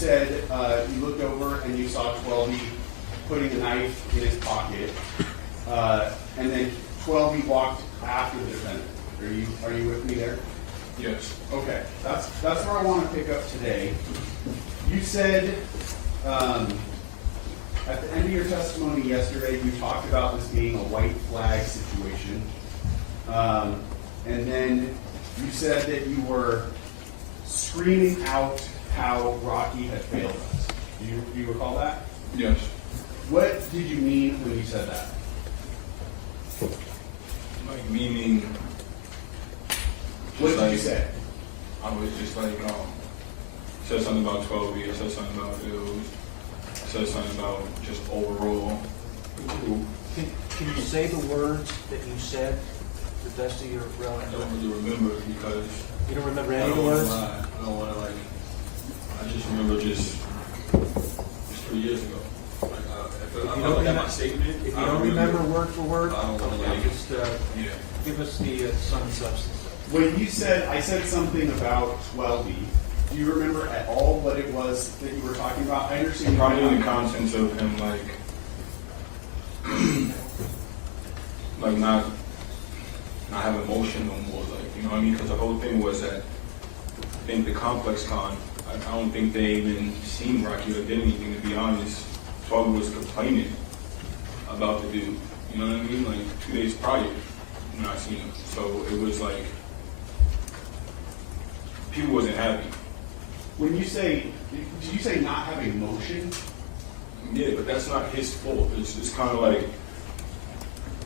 said you looked over and you saw 12E putting a knife in his pocket, and then 12E walked after the defendant. Are you with me there? Yes. Okay, that's where I want to pick up today. You said at the end of your testimony yesterday, you talked about this being a white flag situation, and then you said that you were screaming out how Rocky had failed us. Do you recall that? Yes. What did you mean when you said that? Like meaning. What did like, you say? I was just like, said something about 12B, I said something about Illz, I said something about just overall. Can you say the words that you said to the best of your relative? I don't really remember because You don't remember I any of the don't words? wanna lie. I don't want to like. I just remember just 3 years ago. Like, if I look at my statement, If you don't remember word for word, I don't wanna, okay, like, just yeah. give us the sum and substance. When you said, I said something about 12E, do you remember at all what it was that you were talking about? I understand. Probably in the contents of him like not having motion no more, like, you know what I mean? Because the whole thing was that I think the complex con, I don't think they even seen Rocky or did anything, to be honest. 12 was complaining about the dude, you know what I mean? Like 2 days prior when I seen him. So it was like, people wasn't happy. When you say, did you say not having motion? Yeah, but that's not his fault. It's kind of like,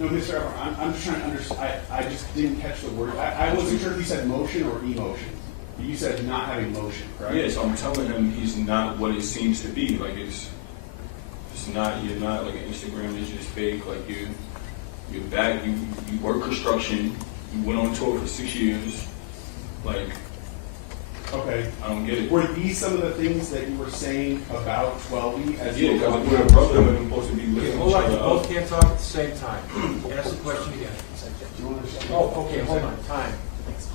No, Mr. Ephron, I'm just trying to understand. I just didn't catch the word. I wasn't sure if you said motion or emotion. You said not having motion, correct? yeah, so I'm telling him he's not what it seems to be. Like it's not, you're not like an Instagram is just fake. Like you're back, you work construction, you went on tour for 6 years. Like, Okay. I don't get it. Were these some of the things that you were saying about 12E as Yeah, you were because walking we're a out? brother, we're supposed to be Okay, lifting hold each on, you other both up. can't talk at the same time. Ask the question again. Do you want to understand? Oh, okay, hold on, time.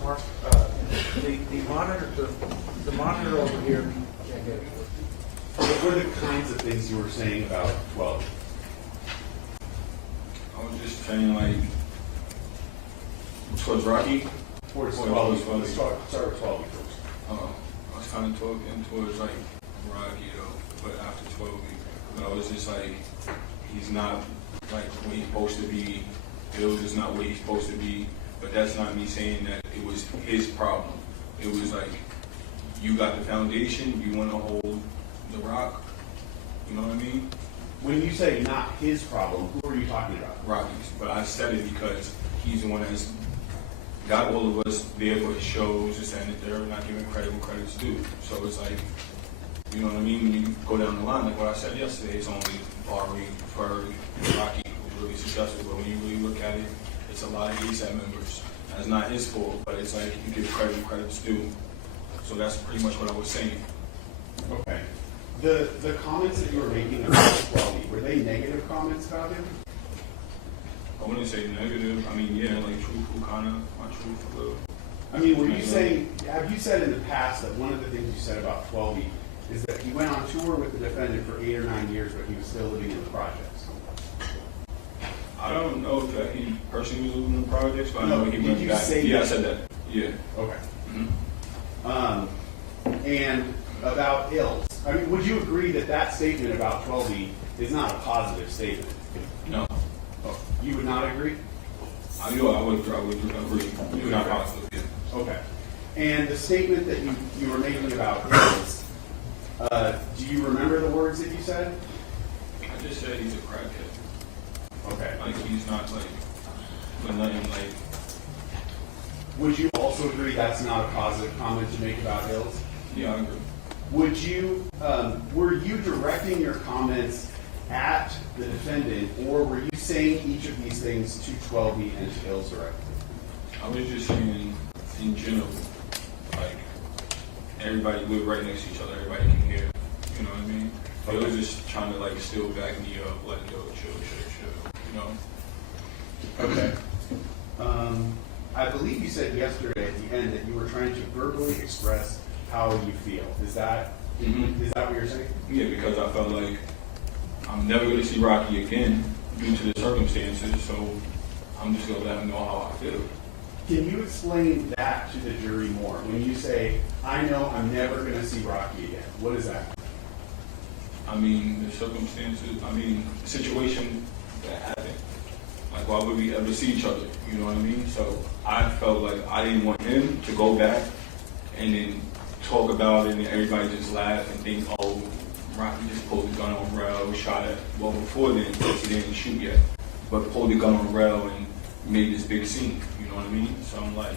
Mark, the monitor over here, can't get it. What were the kinds of things you were saying about 12? I was just saying like, towards Rocky, Towards Well, 12. well, Let's start with 12 first. I was kind of talking towards like Rocky though, but after 12 weeks, but I was just like, he's not like what he's supposed to be. Illz is not what he's supposed to be. But that's not me saying that it was his problem. It was like, you got the foundation, you want to hold the rock. You know what I mean? When you say not his problem, who are you talking about? Rockies. But I said it because he's the one that's got all of us there for his shows, this and that. They're not giving credit where credit's due. So it's like, you know what I mean? When you go down the line, like what I said yesterday, it's only Ari, Ferg, Rocky who's really successful. But when you really look at it, it's a lot of ASAP members. That's not his fault, but it's like you give credit where credit's due. So that's pretty much what I was saying. Okay. The comments that you were making about 12, were they negative comments about him? I wouldn't say negative. I mean, yeah, like truthful, kind of, my truth a little. I mean, were you saying, have you said in the past that one of the things you said about 12 is that he went on tour with the defendant for 8 or 9 years, but he was still living in the projects? I don't know if he personally was living in the projects, but I know he did went you back. say Yeah, that? I said that. Yeah. Okay. Mm-hmm. And about Illz, I mean, would you agree that that statement about 12 is not a positive statement? No. Oh, you would not agree? I would agree. You're not positive. Yeah. Okay. And the statement that you were making about Illz, do you remember the words that you said? I just said he's a crackhead. Okay. Like he's not like, but nothing like. Would you also agree that's not a positive comment to make about Illz? Yeah, I agree. Would you, were you directing your comments at the defendant, or were you saying each of these things to 12E and to Illz directly? I was just saying in general, like everybody live right next to each other, everybody can hear. You know what I mean? It was just trying to like still back me up, let go, chill, you know? Okay. I believe you said yesterday at the end that you were trying to verbally express how you feel. Is that Mm-hmm. Is that what you're saying? Yeah, because I felt like I'm never going to see Rocky again due to the circumstances, so I'm just going to let him know how I feel. Can you explain that to the jury more? When you say, I know I'm never going to see Rocky again, what is that? I mean, the circumstances, the situation that happened. Like, why would we ever see each other? You know what I mean? So I felt like I didn't want him to go back and then talk about it and everybody just laugh and think, oh, Rocky just pulled the gun on Rel, shot at, well, before then, because he didn't shoot yet, but pulled the gun on Rel and made this big scene. You know what I mean? So I'm like,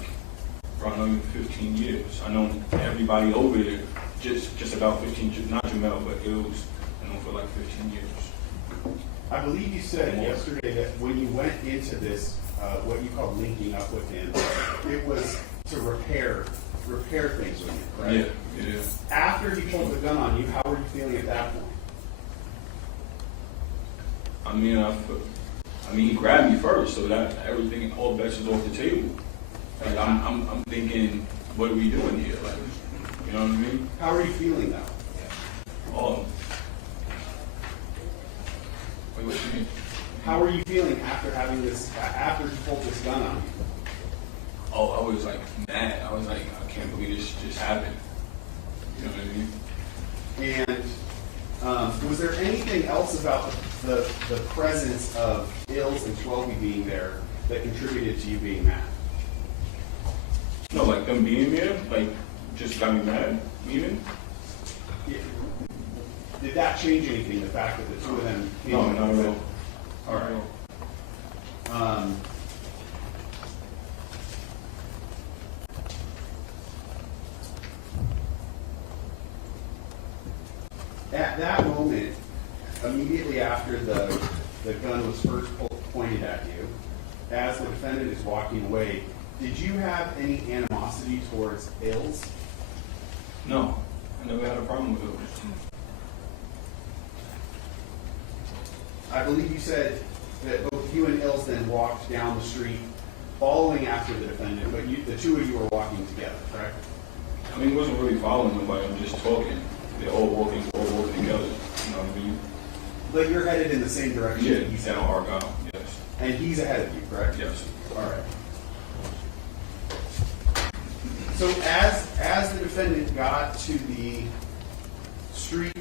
bro, I know you for 15 years. I know everybody over there, just about 15 years, not Jamel, but Illz, I know for like 15 years. I believe you said yesterday that when you went into this, what you call linking up with him, it was to repair things with him, right? Yeah. After he pulled the gun on you, how were you feeling at that point? I mean, he grabbed me first, so that everything, all bets is off the table. Like, I'm thinking, what are we doing here? Like, you know what I mean? How are you feeling now? Oh. Wait, what you mean? How are you feeling after having this, after he pulled this gun on you? Oh, I was like mad. I was like, I can't believe this just happened. You know what I mean? And was there anything else about the presence of Illz and 12 being there that contributed to you being mad? No, like them being there, like just got me mad, even. Yeah. Did that change anything, the fact that the two of them came No, in? not at all. All right. At that moment, immediately after the gun was first pointed at you, as the defendant is walking away, did you have any animosity towards Illz? No, I never had a problem with it. I believe you said that both you and Illz then walked down the street following after the defendant, but the two of you were walking together, correct? I mean, it wasn't really following nobody. I'm just talking. They're all walking together. You know what I mean? But you're headed in the same direction. Yeah, he's at Argyle. Yes. And he's ahead of you, correct? Yes. All right. So as the defendant got to the street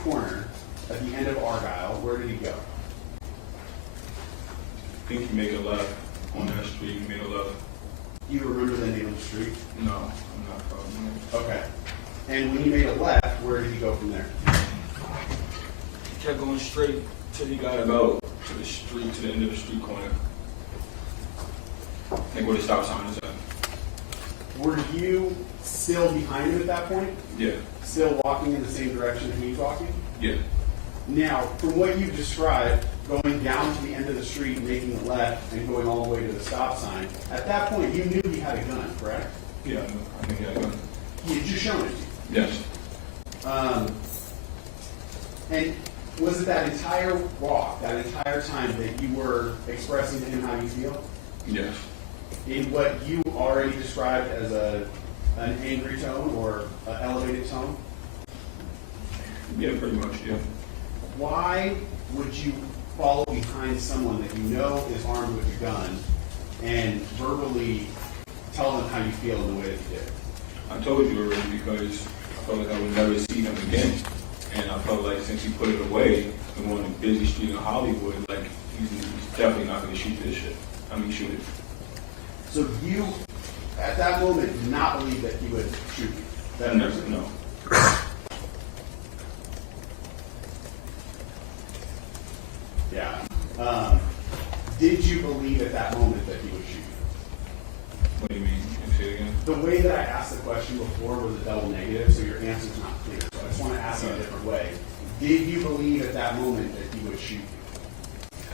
corner at the end of Argyle, where did he go? I think he made a left on that street. He made a left. Do you remember the name of the street? No, I'm not probably. Okay. And when he made a left, where did he go from there? He kept going straight till he got about to the street, to the end of the street corner. Like where the stop sign is at. Were you still behind him at that point? Yeah. Still walking in the same direction that he's walking? Yeah. Now, from what you've described, going down to the end of the street, making a left, and going all the way to the stop sign, at that point, you knew he had a gun, correct? Yeah, I think he had a gun. He had just shown it to you. Yes. And was it that entire walk, that entire time that you were expressing to him how you feel? Yes. In what you already described as an angry tone or an elevated tone? Yeah, pretty much, yeah. Why would you follow behind someone that you know is armed with a gun and verbally tell them how you feel in the way that you did? I told you already because I felt like I would never see him again. And I felt like since he put it away and on a busy street in Hollywood, like he's definitely not going to shoot this shit. Shoot it. So you, at that moment, did not believe that he would shoot you? That No. Yeah. Did you believe at that moment that he would shoot you? What do you mean? Can you say it again? The way that I asked the question before was a double negative, so your answer's not clear. So I just want to ask it a different way. Did you believe at that moment that he would shoot you?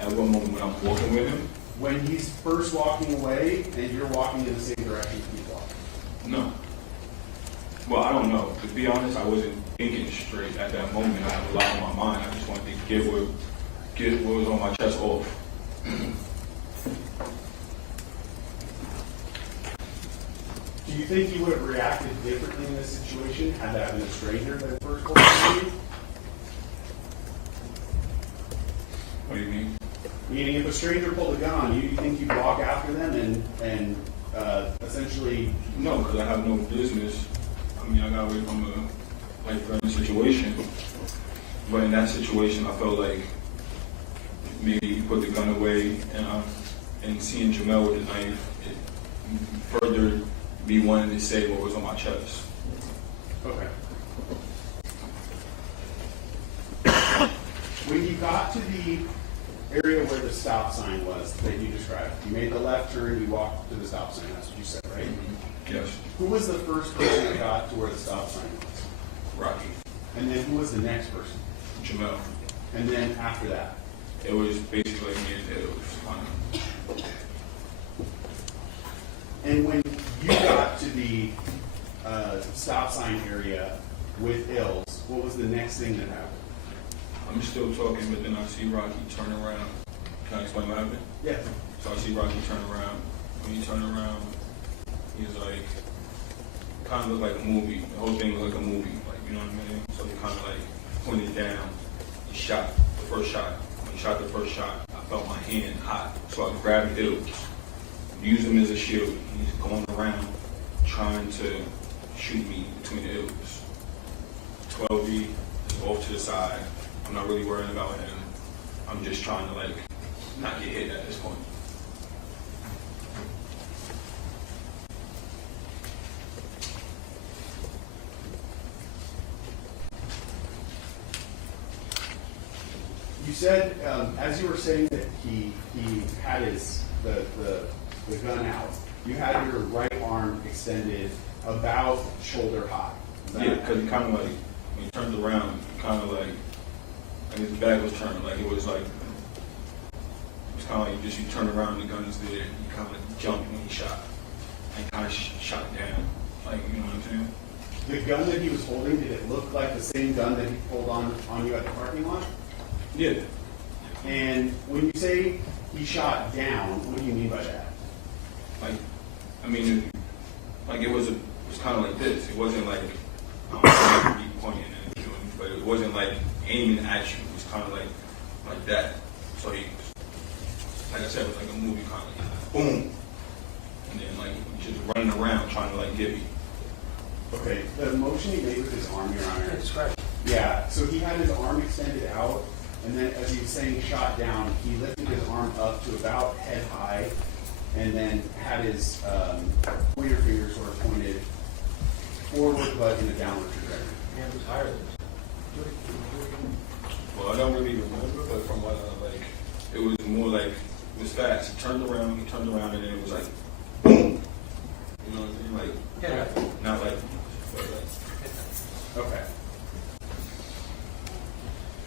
At what moment when I'm walking with him? When he's first walking away and you're walking in the same direction that he's walking? No. Well, I don't know. To be honest, I wasn't thinking straight at that moment. I had a lot on my mind. I just wanted to get what was on my chest off. Do you think you would have reacted differently in this situation had that been a stranger that first pulled the gun? What do you mean? Meaning, if a stranger pulled a gun on you, you think you'd walk after them and essentially? No, because I have no business. I mean, I got away from a life-threatening situation. But in that situation, I felt like maybe you put the gun away, and seeing Jamel with the knife, it further me wanting to say what was on my chest. Okay. When you got to the area where the stop sign was that you described, you made the left turn, you walked to the stop sign, that's what you said, right? Yes. Who was the first person that got to where the stop sign was? Rocky. And then who was the next person? Jamel. And then after that? It was basically me and Illz. And when you got to the stop sign area with Illz, what was the next thing that happened? I'm still talking, but then I see Rocky turn around. Can I explain what happened? Yes. So I see Rocky turn around. When he turned around, he's like, kind of looked like a movie. The whole thing looked like a movie, like, you know what I mean? So he kind of like pointed down. He shot the first shot. When he shot the first shot, I felt my hand hot. So I grabbed Illz, used him as a shield. He's going around trying to shoot me between the Illz. 12B is off to the side. I'm not really worrying about him. I'm just trying to like not get hit at this point. You said, as you were saying that he had the gun out, you had your right arm extended about shoulder high. Yeah, because he kind of like, when he turned around, kind of like his back was turned, like it was like, it was kind of like just you turn around, the gun is there, you kind of jumped when he shot, and kind of shot down, like, you know what I'm saying? The gun that he was holding, did it look like the same gun that he pulled on you at the parking lot? Yeah. And when you say he shot down, what do you mean by that? Like, I mean, like it was kind of like this. It wasn't like, I don't know, be pointing and doing, but it wasn't like aiming at you. It was kind of like that. So he, like I said, it was like a movie, kind of like boom, and then like just running around trying to like get me. Okay, the motion he made with his arm, Your Honor. That's right. Yeah, so he had his arm extended out, and then as he was saying shot down, he lifted his arm up to about head high, and then had his pointer finger sort of pointed forward, but in a downward trajectory. Hand was higher than this. Well, I don't really remember, but from what like, it was more like, it was fast. He turned around, and then it was like, boom. You know what I mean? Like, Yeah. not like, but like. Okay.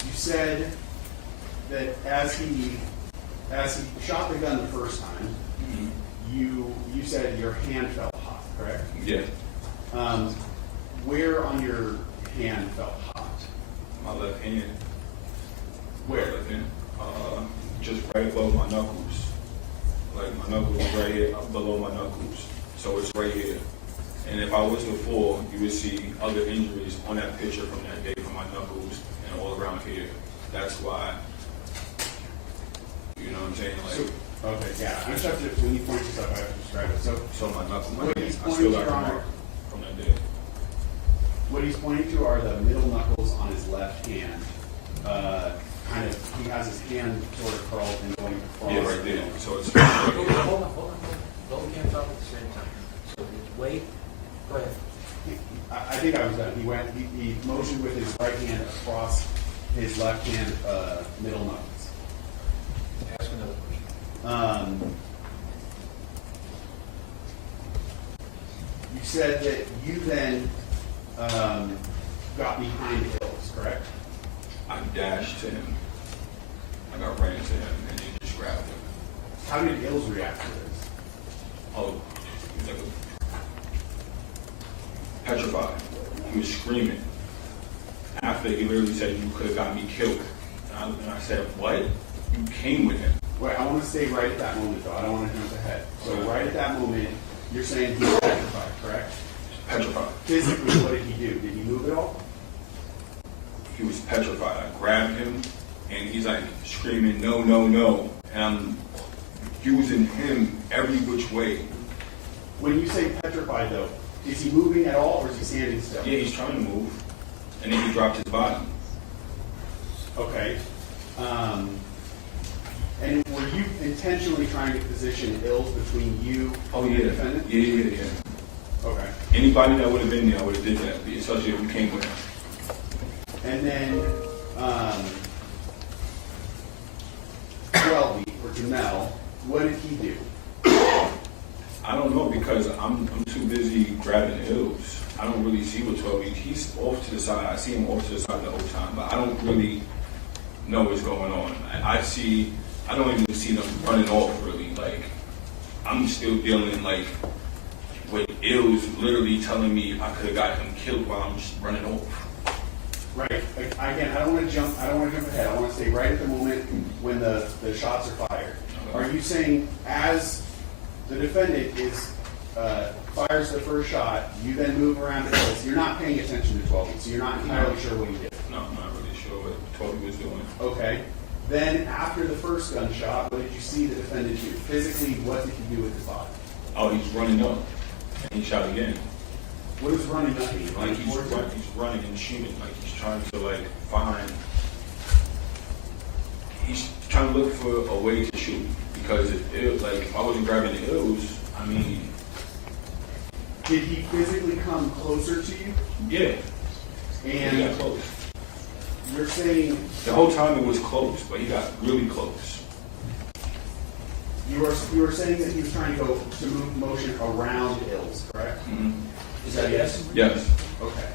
You said that as he shot the gun the first time, you said your hand felt hot, correct? Yeah, Where on your hand felt hot? my left hand. Where? Left hand. Just right above my knuckles. Like my knuckles is right here, below my knuckles. So it's right here. And if I was to fall, you would see other injuries on that picture from that day from my knuckles and all around here. That's why. You know what I'm saying? Like, Okay, yeah. I just have to, when you point this up, I have to describe it. so my knuckles, What he's I still got pointing a to mark from that day. What he's pointing to are the middle knuckles on his left hand. Kind of, he has his hand sort of curled and going across. Yeah, right there. So it's Hold on. Both hands up at the same time. So wait, go ahead. I think I was done. He motioned with his right hand across his left hand middle knuckles. Ask another question. You said that you then got behind Illz, correct? I dashed to him. I got ran to him and then just grabbed him. How did Illz react to this? Oh, he was like petrified. He was screaming. After he literally said, "You could have got me killed." And I said, "What? You came with him." Wait, I want to stay right at that moment, though. I don't want to jump ahead. So right at that moment, You're saying he was petrified, correct? Petrified. Physically, what did he do? Did he move at all? He was petrified. I grabbed him, and he's like screaming, "No, no, no!" And I'm using him every which way. When you say petrified, though, is he moving at all, or is he standing still? Yeah, he's trying to move, and then he dropped his body. Okay. And were you intentionally trying to position Illz between you Oh and yeah, the defendant? yeah. Okay. Anybody that would have been there, I would have did that, especially if you came with him. And then, Jamel, what did he do? I don't know because I'm too busy grabbing Illz. I don't really see what 12 is. He's off to the side. I see him off to the side the whole time, but I don't really know what's going on. I don't even see them running off really. Like, I'm still dealing like with Illz literally telling me I could have got him killed while I'm just running off. Right. Again, I don't want to jump ahead. I want to stay right at the moment when the shots are fired. Are you saying as the defendant fires the first shot, you then move around to Illz? You're not paying attention to 12, so you're not entirely sure what he did. No, I'm not really sure what 12 was doing. Okay. Then after the first gunshot, what did you see the defendant do? Physically, what did he do with his body? Oh, he's running up, and he shot again. What does running up mean? Like he's running and shooting. Like he's trying to like find. He's trying to look for a way to shoot because if I wasn't grabbing the Illz, I mean. Did he physically come closer to you? Yeah. And he got close. You're saying The whole time it was close, but he got really close. you were saying that he was trying to go to move motion around Illz, correct? Mm-hmm. Is that yes? Yes. Okay.